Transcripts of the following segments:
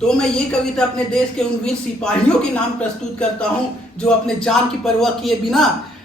तो मैं ये कविता अपने देश के उन वीर सिपाहियों के नाम प्रस्तुत करता हूँ जो अपने जान की परवाह किए बिना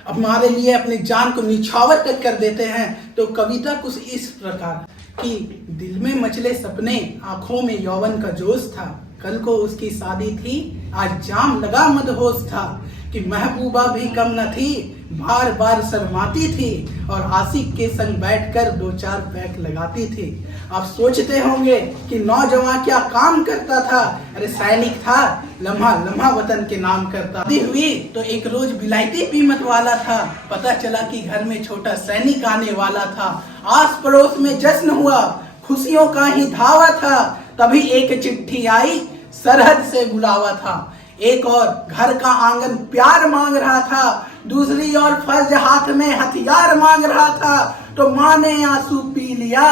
हमारे लिए अपनी जान को निछावर तक कर देते हैं। तो कविता कुछ इस प्रकार कि दिल में मचले सपने, आंखों में यौवन का जोश था, कल को उसकी शादी थी, आज जाम लगा मदहोश था, कि महबूबा भी कम न थी, बार बार शर्माती थी और आशिक के संग बैठकर दो चार पैक लगाती थी। आप सोचते होंगे कि नौजवान क्या काम करता था, अरे सैनिक था, लम्हा लम्हा वतन के नाम करता। शादी हुई तो एक रोज विलायती कीमत वाला था, पता चला कि घर में छोटा सैनिक आने वाला था। आस पड़ोस में जश्न हुआ, खुशियों का ही धावा था, तभी एक चिट्ठी आई, सरहद से बुलावा था। एक और घर का आंगन प्यार मांग रहा था, दूसरी ओर फर्ज हाथ में हथियार मांग रहा था। तो माँ ने आंसू पी लिया,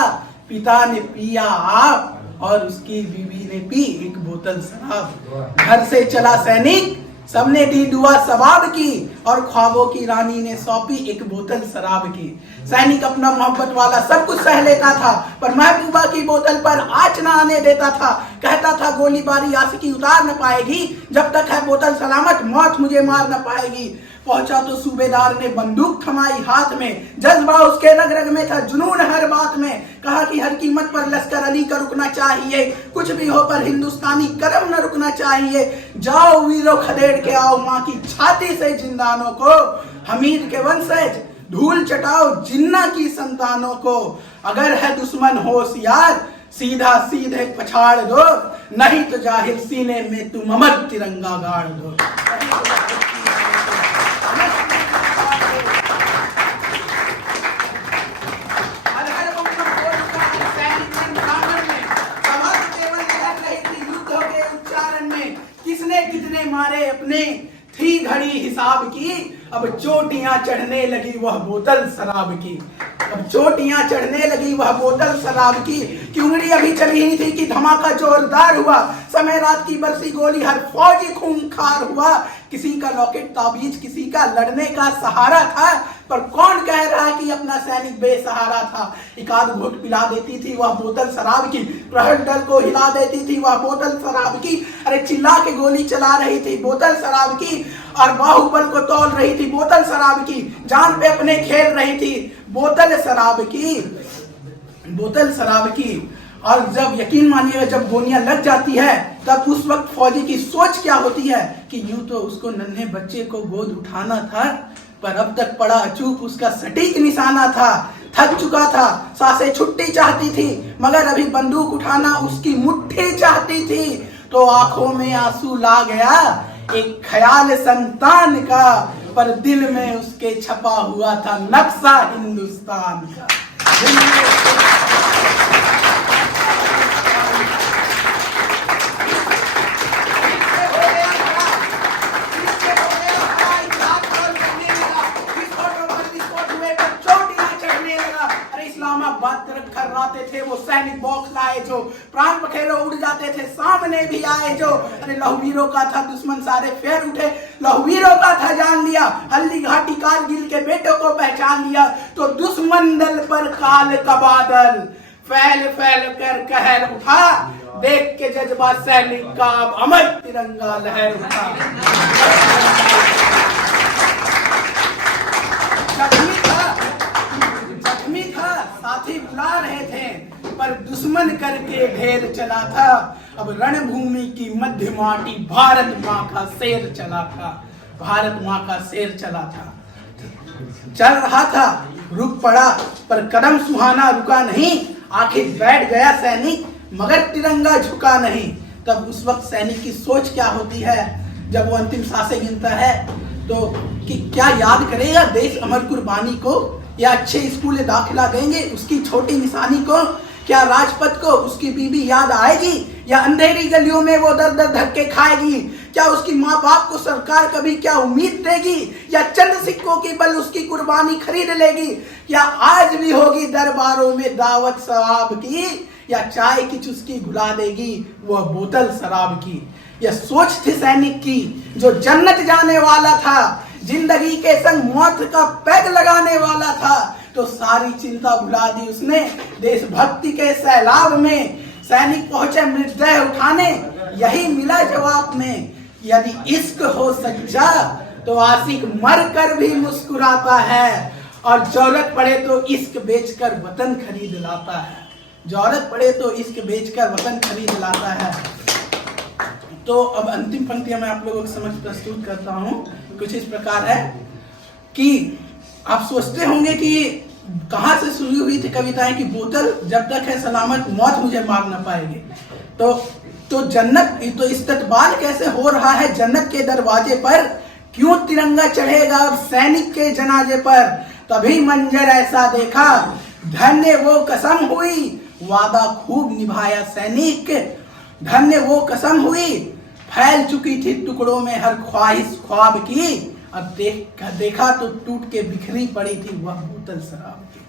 पिता ने पिया आप, और उसकी बीवी ने पी एक बोतल शराब। घर से चला सैनिक, सबने दी दुआ सवाब की, और ख्वाबों की रानी ने सौंपी एक बोतल शराब की। सैनिक अपना मोहब्बत वाला सब कुछ सह लेता था, पर महबूबा की बोतल पर आँच न आने देता था। कहता था गोलीबारी आशिकी उतार न पाएगी, जब तक है बोतल सलामत मौत मुझे मार न पाएगी। पहुंचा तो सूबेदार ने बंदूक थमाई हाथ में, जज्बा उसके रग रग में था, जुनून हर बात में। कहा कि हर कीमत पर लश्कर अली का रुकना चाहिए, कुछ भी हो पर हिंदुस्तानी कदम न रुकना चाहिए। जाओ वीरों खदेड़ के आओ माँ की छाती से जिंदानों को, हमीद के वंशज धूल चटाओ जिन्ना की संतानों को। अगर है दुश्मन होशियार सीधा सीधे पछाड़ दो, नहीं तो जाहिर सीने में तुम अमर तिरंगा गाड़ दो। किसने कितने मारे अपने थी घड़ी हिसाब की, अब चोटियां चढ़ने लगी वह बोतल शराब की। अब चोटियां चढ़ने लगी वह बोतल शराब की, कि उंगली अभी चली ही थी कि धमाका जोरदार हुआ। समय रात की बरसी गोली हर फौजी खूंखार हुआ। किसी का लॉकेट ताबीज किसी का लड़ने का सहारा था, पर कौन कह रहा है कि अपना सैनिक बेसहारा था। एक आध घूंट पिला देती थी वह बोतल शराब की, प्रहर दल को हिला देती थी वह बोतल शराब की। अरे चिल्ला के गोली चला रही थी बोतल शराब की, और बाहुबल को तौल रही थी बोतल शराब की। जान पे अपने खेल रही थी बोतल शराब की, बोतल शराब की। और जब यकीन मानिएगा जब गोलियां लग जाती है तब उस वक्त फौजी की सोच क्या होती है कि यूं तो उसको नन्हे बच्चे को गोद उठाना था, पर अब तक पड़ा अचूक उसका सटीक निशाना था। थक चुका था, सांसें छुट्टी चाहती थी, मगर अभी बंदूक उठाना उसकी मुट्ठी चाहती थी। तो आंखों में आंसू ला गया एक ख्याल संतान का, पर दिल में उसके छपा हुआ था नक्शा हिंदुस्तान का। इस्लामाबाद तरफ खर्राते थे वो सैनिक बॉक्स लाए जो, प्राण पखेरु उड़ जाते थे सामने भी आए जो। अरे लहुवीरों का था दुश्मन सारे फेर उठे, लहुवीरों का था जान लिया, हल्दी घाटी कारगिल के बेटों को पहचान लिया। तो दुश्मन दल पर काल का बादल फैल फैल कर कहर उठा, देख के जज्बा सैनिक का अब अमर तिरंगा लहर उठा। जख्मी था साथी बुला रहे थे, पर दुश्मन करके ढेर चला था। अब रणभूमि की मध्य माटी भारत माँ का शेर चला था, भारत माँ का शेर चला था। चल रहा था रुक पड़ा, पर कदम सुहाना रुका नहीं, आखिर बैठ गया सैनिक मगर तिरंगा झुका नहीं। तब उस वक्त सैनिक की सोच क्या होती है जब वो अंतिम सांसें गिनता है, तो कि क्या याद करेगा देश अमर कुर्बानी को, या अच्छे स्कूल दाखिला देंगे उसकी छोटी निशानी को, क्या राजपथ को उसकी बीबी याद आएगी, या अंधेरी गलियों में वो दर दर धक्के खाएगी। क्या उसकी माँ बाप को सरकार कभी क्या उम्मीद देगी, या चंद सिक्कों की बल उसकी कुर्बानी खरीद लेगी। क्या आज भी होगी दरबारों में दावत शराब की, या चाय की चुस्की घुला देगी वह बोतल शराब की। यह सोच थी सैनिक की जो जन्नत जाने वाला था, जिंदगी के संग मौत का पैग लगाने वाला था। तो सारी चिंता भुला दी उसने देशभक्ति के सैलाब में। सैनिक पहुंचे मृतदेह उठाने, यही मिला जवाब में, यदि इश्क हो सच्चा तो आशिक मर कर भी मुस्कुराता है, और जरूरत पड़े तो इश्क बेचकर वतन खरीद लाता है। जरूरत पड़े तो इश्क बेचकर वतन खरीद लाता है। तो अब अंतिम पंक्तियां मैं आप लोगों के समक्ष प्रस्तुत करता हूं। कुछ इस प्रकार है कि आप सोचते होंगे कि कहां से शुरू हुई थी कविताएं कि बोतल जब तक है सलामत मौत मुझे मार न पाएगी। तो जन्नत, तो इस्तकबाल कैसे हो रहा है जन्नत के दरवाजे पर, क्यों तिरंगा चढ़ेगा अब सैनिक के जनाजे पर। तभी मंजर ऐसा देखा धन्य वो कसम हुई, वादा खूब निभाया सैनिक। धन्य वो कसम हुई, फैल चुकी थी टुकड़ों में हर ख्वाहिश ख्वाब की। अब देखा तो टूट के बिखरी पड़ी थी वह बोतल शराब की।